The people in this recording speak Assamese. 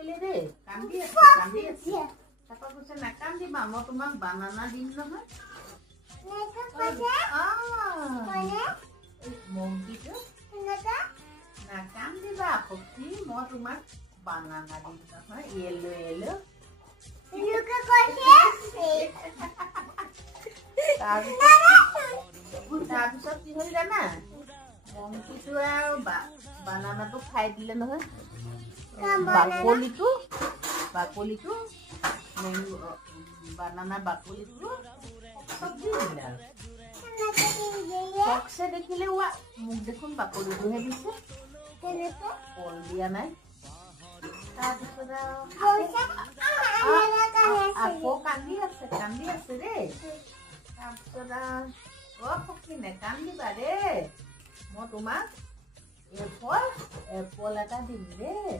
কৰিলে দেই কান্দি আছে তাপা কৈছে নাকান্দিবা মই তোমাক বানানা দিম নহয় মংকিটো নাকান্দিবা পক্ষী মই তোমাক বানানা দিম নহয় য়েলো তাৰপিছত কি হ'ল জানা মংকিটো আৰু বানানাটো খাই দিলে নহয় বাকলিটো বানানা বাকলিটো চব দি দিলে ফক্সে দেখিলে মোক দেখোন বাকলিটোহে দিছে কল দিয়া নাই তাৰপিছত আকৌ কান্দি আছে দেই তাৰপিছত পক্ষী নেকান্দিবা দেই মই তোমাক এপল এটা দিম দেই